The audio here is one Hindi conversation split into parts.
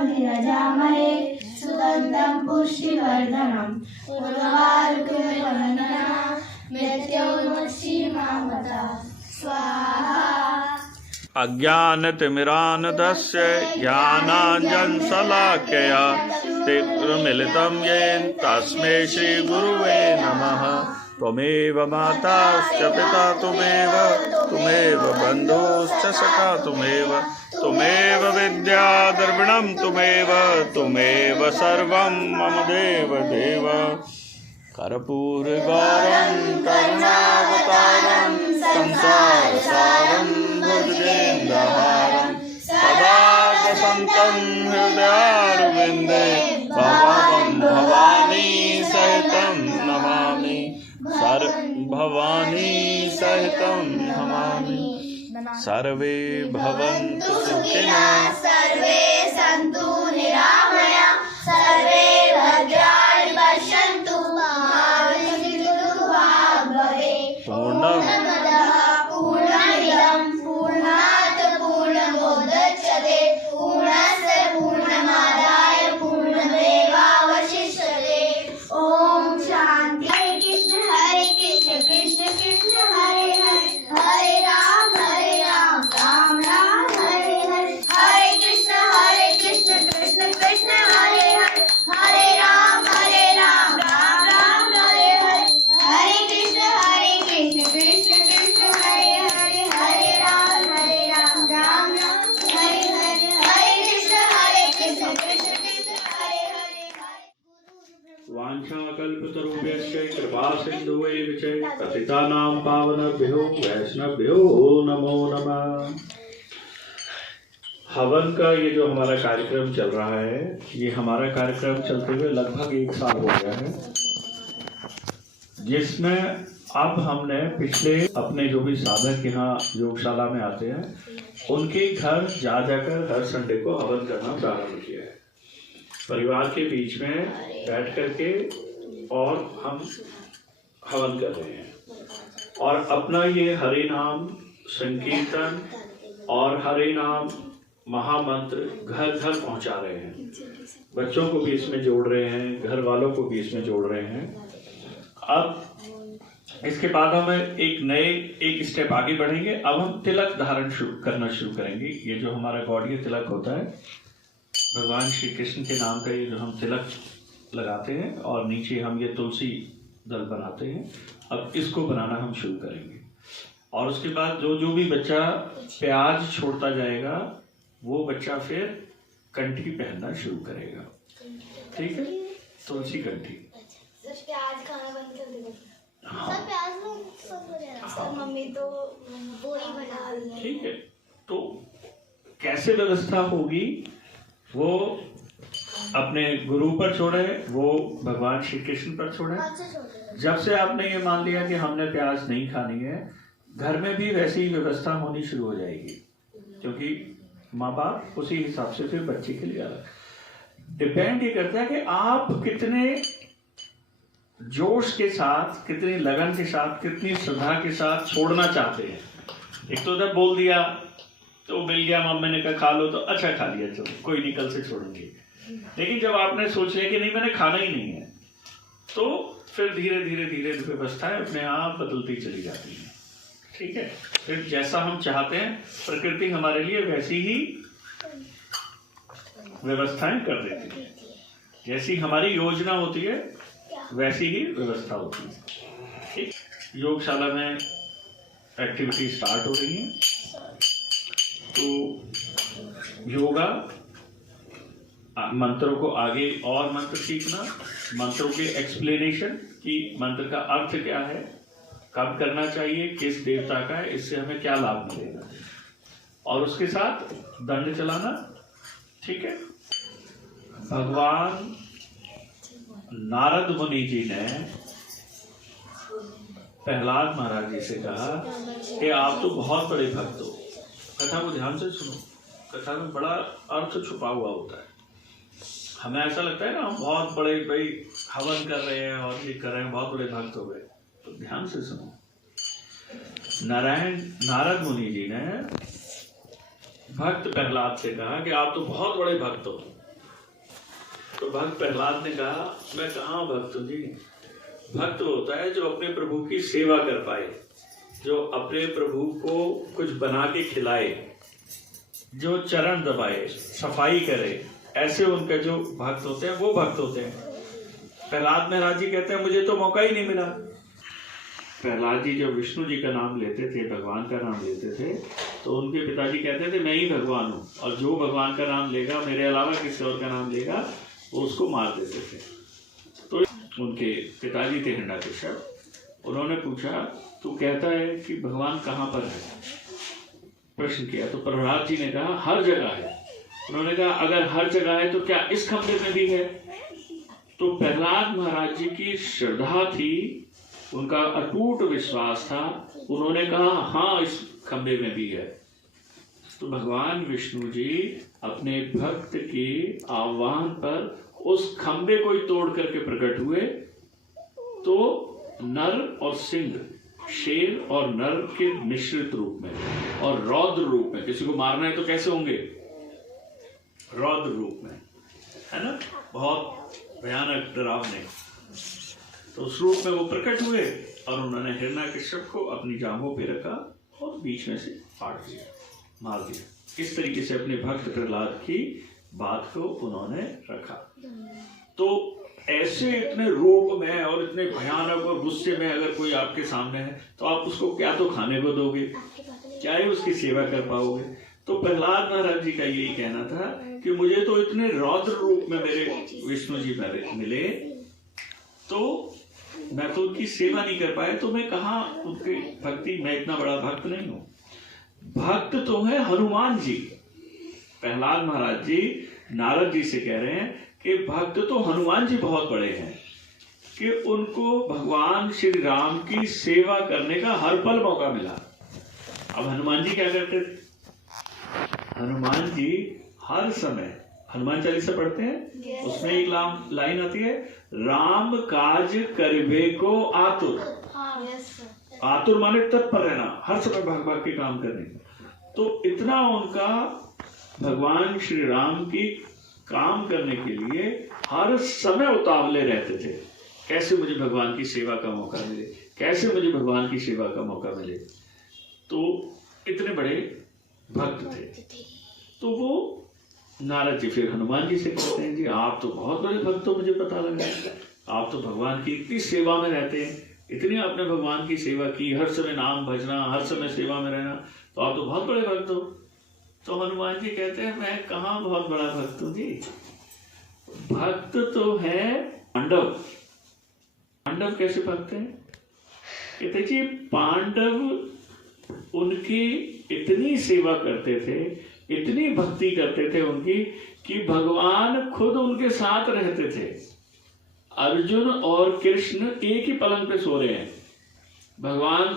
विराजामहे सुगन्धं पुष्टिवर्धनम् उर्वारुकमिवन्दनः मृत्योर्मुक्षीमामृता स्वाहा। अज्ञानतिमिरान्धस्य ज्ञानाञ्जनशलाकया चक्षुरुन्मीलितं येन तस्मै श्रीगुरुवे नमः। त्वमेव माताश्च पिता त्वमेव बन्धुश्च सखा त्वमेव विद्या द्रविणं त्वमेव सर्वं मम देव। कर्पूरगौरं करुणावतारं संसारसारं भुजगेन्द्रहारं सदा वसन्तं हृदयारविन्दे भवं भवानी सहितं नमामि भवानी सहितं नमामि। सर्वे भवन्तु सुखिनः सर्वे सन्तु निरामया सर्वे भद्राणि पश्यन्तु मा भवेत्। पूर्णमदः पूर्णमिदं पूर्णात् पूर्णमुदच्यते पूर्णस्य पूर्णमादाय पूर्णमेवावशिष्यते। ॐ शान्ति। हरे कृष्ण कृष्ण कृष्ण हरे हरे हरे राम राम राम हरे हरे हरे कृष्ण कृष्ण कृष्ण हरे हरे हरे राम राम राम हरे हरे हरे कृष्ण कृष्ण कृष्ण हरे हरे हरे राम राम राम हरे हरे हरे कृष्ण कृष्ण कृष्ण हरे हरे। वाञ्छाकल्पतरुभ्यश्च कृपासिन्धुभ्यैव च पतितानां पावनेभ्यो वैष्णवेभ्यो नमो नमः। हवन का ये जो हमारा कार्यक्रम चल रहा है, ये हमारा कार्यक्रम चलते हुए लगभग 1 साल हो गया है, जिसमें अब हमने पिछले अपने जो भी साधक यहाँ योगशाला में आते हैं उनके घर जा जाकर हर संडे को हवन करना प्रारंभ किया है। परिवार के बीच में बैठ करके और हम हवन कर रहे हैं और अपना ये हरे नाम संकीर्तन और हरे नाम महामंत्र घर घर पहुंचा रहे हैं। बच्चों को भी इसमें जोड़ रहे हैं, घर वालों को भी इसमें जोड़ रहे हैं। अब इसके बाद हम एक स्टेप आगे बढ़ेंगे। अब हम तिलक धारण करना शुरू करेंगे। ये जो हमारा गौड़ीय तिलक होता है, भगवान श्री कृष्ण के नाम का ये जो हम तिलक लगाते हैं और नीचे हम ये तुलसी दल बनाते हैं, अब इसको बनाना हम शुरू करेंगे। और उसके बाद जो भी बच्चा प्याज छोड़ता जाएगा वो बच्चा फिर कंठी पहनना शुरू करेगा। ठीक है, तुलसी कंठी। प्याज खाना बंद कर देगा। हाँ, प्याज सब हो जाएगा। मम्मी तो वो ही बना रही है। ठीक है, तो कैसे व्यवस्था होगी वो अपने गुरु पर छोड़े, वो भगवान श्री कृष्ण पर छोड़े। जब से आपने ये मान लिया कि हमने प्याज नहीं खानी है, घर में भी वैसी ही व्यवस्था होनी शुरू हो जाएगी, क्योंकि माँ बाप उसी हिसाब से फिर बच्चे के लिए अलग। डिपेंड ये करता है कि आप कितने जोश के साथ, कितनी लगन के साथ, कितनी श्रद्धा के साथ छोड़ना चाहते हैं। एक तो जब बोल दिया तो मिल गया, मम्मी ने कहा खा लो तो अच्छा खा लिया, चलो कोई नहीं कल से छोड़ेंगे। लेकिन जब आपने सोच लिया कि नहीं मैंने खाना ही नहीं है, तो फिर धीरे धीरे धीरे व्यवस्थाएं अपने आप बदलती चली जाती हैं। ठीक है, फिर जैसा हम चाहते हैं प्रकृति हमारे लिए वैसी ही व्यवस्थाएं कर देती है। जैसी हमारी योजना होती है वैसी ही व्यवस्था होती है। ठीक, योगशाला में एक्टिविटी स्टार्ट हो रही है। तो योगा, मंत्रों को आगे और मंत्र सीखना, मंत्रों के एक्सप्लेनेशन कि मंत्र का अर्थ क्या है, कब करना चाहिए, किस देवता का है, इससे हमें क्या लाभ मिलेगा, और उसके साथ दंड चलाना। ठीक है, भगवान नारद मुनि जी ने प्रहलाद महाराज जी से कहा कि आप तो बहुत बड़े भक्त हो। कथा को ध्यान से सुनो, कथा में बड़ा अर्थ छुपा हुआ होता है। हमें ऐसा लगता है ना हम बहुत बड़े भाई हवन कर रहे हैं और ये कर रहे हैं, बहुत बड़े भक्त हो गए। तो ध्यान से सुनो, नारद मुनि जी ने भक्त प्रहलाद से कहा कि आप तो बहुत बड़े भक्त हो, तो भक्त प्रहलाद ने कहा, मैं कहाँ भक्त हूँ जी। भक्त होता है जो अपने प्रभु की सेवा कर पाए, जो अपने प्रभु को कुछ बना के खिलाए, जो चरण दबाए, सफाई करे, ऐसे उनका जो भक्त होते हैं वो भक्त होते हैं। प्रहलाद महाराज जी कहते हैं मुझे तो मौका ही नहीं मिला। प्रहलाद जी जब विष्णु जी का नाम लेते थे, भगवान का नाम लेते थे, तो उनके पिताजी कहते थे मैं ही भगवान हूँ, और जो भगवान का नाम लेगा, मेरे अलावा किसी और का नाम लेगा, वो उसको मार देते थे। तो उनके पिताजी थे हिरण्यकश्यप, उन्होंने पूछा तू कहता है कि भगवान कहाँ पर है, प्रश्न किया। तो प्रहलाद जी ने कहा हर जगह है। उन्होंने कहा अगर हर जगह है तो क्या इस खंबे में भी है? तो प्रहलाद महाराज जी की श्रद्धा थी, उनका अटूट विश्वास था, उन्होंने कहा हाँ इस खंबे में भी है। तो भगवान विष्णु जी अपने भक्त के आह्वान पर उस खंबे को ही तोड़ करके प्रकट हुए। तो नर और सिंह, शेर और नर के मिश्रित रूप में और रौद्र रूप में, किसी को मारना है तो कैसे होंगे? रौद्र रूप में, है ना, बहुत भयानक डरावने। तो उस रूप में वो प्रकट हुए और उन्होंने हिरण्यकश्यप को अपनी जांघों पे रखा और बीच में से फाड़ दिया, मार दिया। इस तरीके से अपने भक्त प्रहलाद की बात को उन्होंने रखा। तो ऐसे इतने रूप में और इतने भयानक और गुस्से में अगर कोई आपके सामने है तो आप उसको क्या तो खाने को दोगे, क्या ही उसकी सेवा कर पाओगे? तो प्रहलाद महाराज जी का यही कहना था कि मुझे तो इतने रौद्र रूप में मेरे विष्णु जी मिले, तो मैं तो उनकी सेवा नहीं कर पाया, तो मैं कहाँ उनकी भक्ति, मैं इतना बड़ा भक्त नहीं हूँ। भक्त तो है हनुमान जी। प्रहलाद महाराज जी नारद जी से कह रहे हैं कि भक्त तो हनुमान जी बहुत बड़े हैं कि उनको भगवान श्री राम की सेवा करने का हर पल मौका मिला। अब हनुमान जी क्या करते थे? हनुमान जी हर समय हनुमान चालीसा पढ़ते हैं, उसमें एक लाइन आती है, राम काज करबे को आतुर। आतुर माने तत्पर रहना, हर समय भाग भाग के काम करने। तो इतना उनका भगवान श्री राम की काम करने के लिए हर समय उतावले रहते थे, कैसे मुझे भगवान की सेवा का मौका मिले, कैसे मुझे भगवान की सेवा का मौका मिले। तो इतने बड़े भक्त थे। तो वो नारद जी फिर हनुमान जी से कहते हैं जी आप तो बहुत बड़े भक्त हो, मुझे पता लगा, आप तो भगवान की इतनी सेवा में रहते हैं, इतनी आपने भगवान की सेवा की, हर समय नाम भजना, हर समय सेवा में रहना, तो आप तो बहुत बड़े भक्त हो। तो हनुमान जी कहते हैं मैं कहाँ बहुत बड़ा भक्त हूँ जी, भक्त तो है पांडव। पांडव कैसे भक्त हैं? कहते जी पांडव उनकी इतनी सेवा करते थे, इतनी भक्ति करते थे उनकी, कि भगवान खुद उनके साथ रहते थे। अर्जुन और कृष्ण एक ही पलंग पे सो रहे हैं, भगवान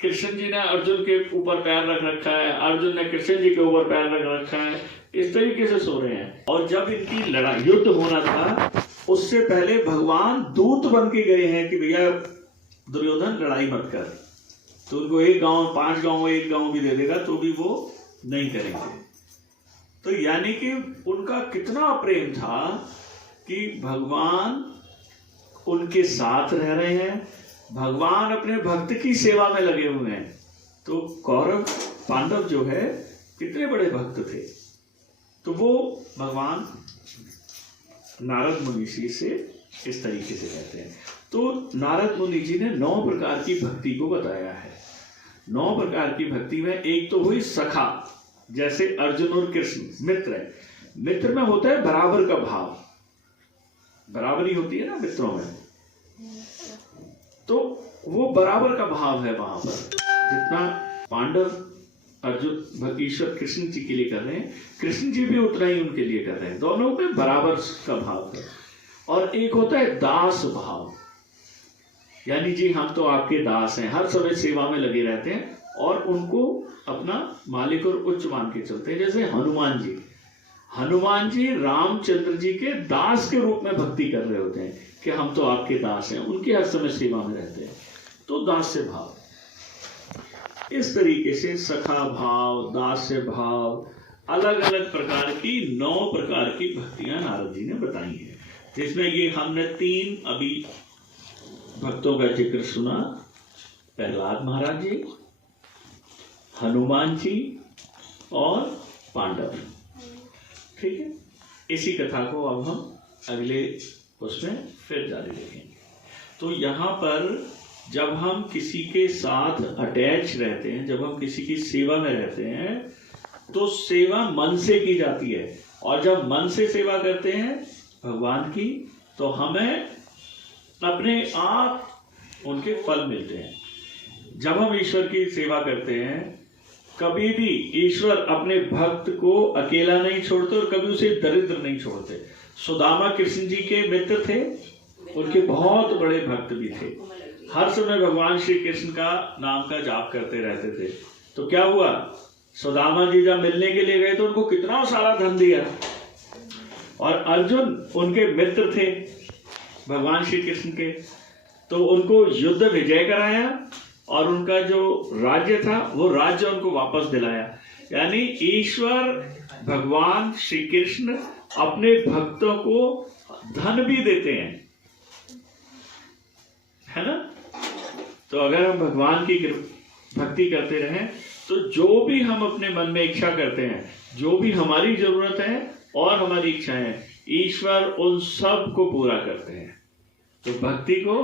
कृष्ण जी ने अर्जुन के ऊपर पैर रख रखा है, अर्जुन ने कृष्ण जी के ऊपर पैर रख रखा है, इस तरीके से सो रहे हैं। और जब इनकी लड़ाई युद्ध होना था उससे पहले भगवान दूत बन के गए हैं कि भैया दुर्योधन लड़ाई मत कर, तो उनको एक गांव, 5 गांव, एक गांव भी दे देगा तो भी वो नहीं करेंगे। तो यानी कि उनका कितना प्रेम था कि भगवान उनके साथ रह रहे हैं, भगवान अपने भक्त की सेवा में लगे हुए हैं। तो कौरव पांडव जो है कितने बड़े भक्त थे। तो वो भगवान नारद मुनि जी से इस तरीके से कहते हैं। तो नारद मुनि जी ने 9 प्रकार की भक्ति को बताया है। 9 प्रकार की भक्ति में एक तो हुई सखा, जैसे अर्जुन और कृष्ण मित्र है। मित्र में होता है बराबर का भाव, बराबरी होती है ना मित्रों में, तो वो बराबर का भाव है वहां पर। जितना पांडव अर्जुन ईश्वर कृष्ण जी के लिए कर रहे हैं, कृष्ण जी भी उतना ही उनके लिए कर रहे हैं, दोनों में बराबर का भाव है। और एक होता है दास भाव, यानी जी हम तो आपके दास हैं, हर समय सेवा में लगे रहते हैं और उनको अपना मालिक और उच्च मान के चलते हैं। जैसे हनुमान जी रामचंद्र जी के दास के रूप में भक्ति कर रहे होते हैं कि हम तो आपके दास हैं, उनके हर समय सेवा में रहते हैं, तो दास्य भाव। इस तरीके से सखा भाव, दास्य भाव, अलग अलग प्रकार की 9 प्रकार की भक्तियां नारद जी ने बताई हैं, जिसमें ये हमने 3 अभी भक्तों का जिक्र सुना, प्रहलाद महाराज जी, हनुमान जी और पांडव। ठीक है, इसी कथा को अब हम अगले उसमें फिर जारी रखेंगे। तो यहाँ पर जब हम किसी के साथ अटैच रहते हैं, जब हम किसी की सेवा में रहते हैं, तो सेवा मन से की जाती है, और जब मन से सेवा करते हैं भगवान की, तो हमें अपने आप उनके फल मिलते हैं। जब हम ईश्वर की सेवा करते हैं, कभी भी ईश्वर अपने भक्त को अकेला नहीं छोड़ते और कभी उसे दरिद्र नहीं छोड़ते। सुदामा कृष्ण जी के मित्र थे, उनके बहुत बड़े भक्त भी थे, हर समय भगवान श्री कृष्ण का नाम का जाप करते रहते थे। तो क्या हुआ, सुदामा जी जब मिलने के लिए गए तो उनको कितना सारा धन दिया, और अर्जुन उनके मित्र थे भगवान श्री कृष्ण के, तो उनको युद्ध विजय कराया और उनका जो राज्य था वो राज्य उनको वापस दिलाया। यानी ईश्वर भगवान श्री कृष्ण अपने भक्तों को धन भी देते हैं, है ना। तो अगर हम भगवान की भक्ति करते रहें, तो जो भी हम अपने मन में इच्छा करते हैं, जो भी हमारी जरूरत है और हमारी इच्छाएं, ईश्वर उन सब को पूरा करते हैं। तो भक्ति को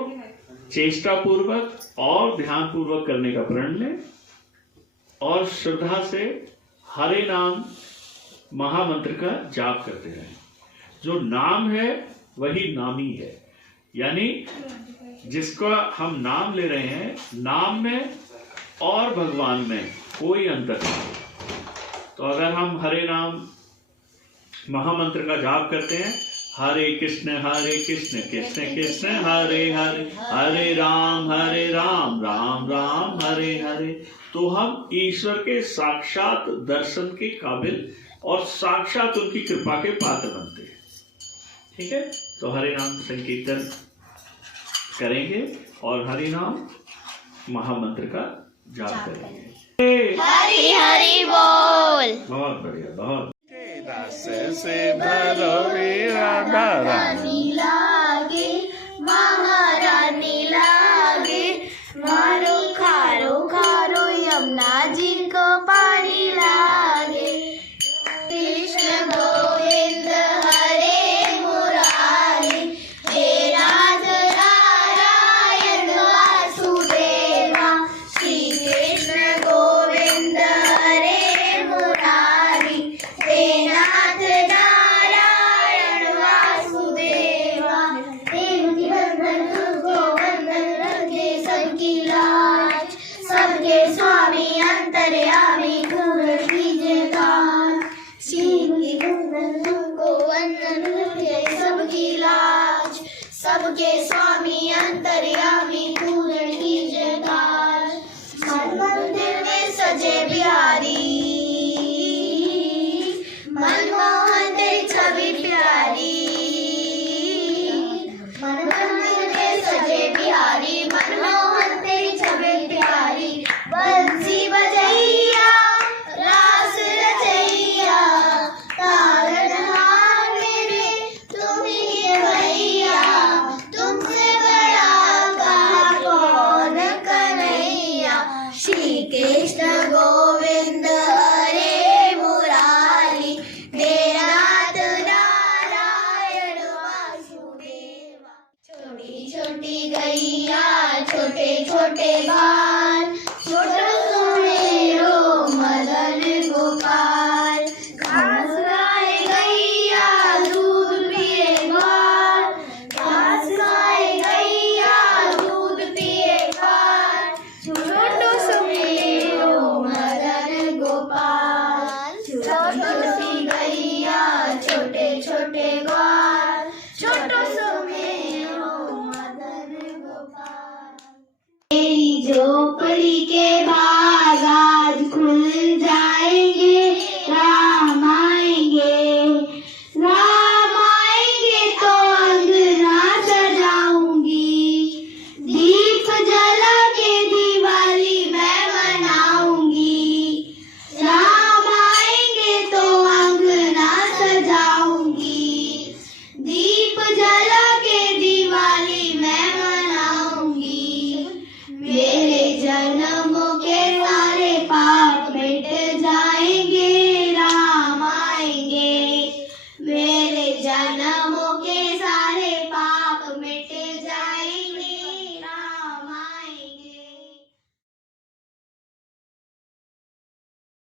चेष्टा पूर्वक और ध्यान पूर्वक करने का प्रण लें, और श्रद्धा से हरे नाम महामंत्र का जाप करते रहें। जो नाम है वही नामी है, यानी जिसका हम नाम ले रहे हैं, नाम में और भगवान में कोई अंतर नहीं। तो अगर हम हरे नाम महामंत्र का जाप करते हैं, हरे कृष्ण कृष्ण कृष्ण हरे हरे, हरे राम राम राम हरे हरे, तो हम ईश्वर के साक्षात दर्शन के काबिल और साक्षात उनकी कृपा के पात्र बनते हैं। ठीक है, तो हरे नाम संकीर्तन करेंगे और हरि नाम महामंत्र का जाप करेंगे। हरि हरि बोल। बहुत बढ़िया, बहुत। से भरो रानी लागे, महारानी लागे, मारो खारो खारो यमुना जी को पानी लागे। कृष्ण गोविंद हरे मुरारी, हे नाथ नारायण वासुदेवा। श्री कृष्ण गोविंद हरे मुरारी, हे नाथ नारायण वासुदेवा। देवकी वंदन तुमको वंदन, रखे सबकी लाज, सबके स्वामी अंतर्यामी पूर्ण कीजिए काज। श्री वंदन तुमको वंदन, रखे सबकी लाज, सबके स्वामी अंतर्यामी पूर्ण कीजिए काज। मन मंदिर में सजे बिहारी, मनमोहन तेरी छवि प्यारी। मन मंदिर में सजे बिहारी, मनमोहन तेरी छवि प्यारी। बंसी बजैया रास रचैया, तारनहार मेरे तुम ही है भैया। तुमसे बड़ा कहा कौन कन्हैया। श्री कृष्ण गोविंद हरे मुरारी, हे नाथ नारायण वासुदेवा। छोटी छोटी गैया छोटे छोटे बाल,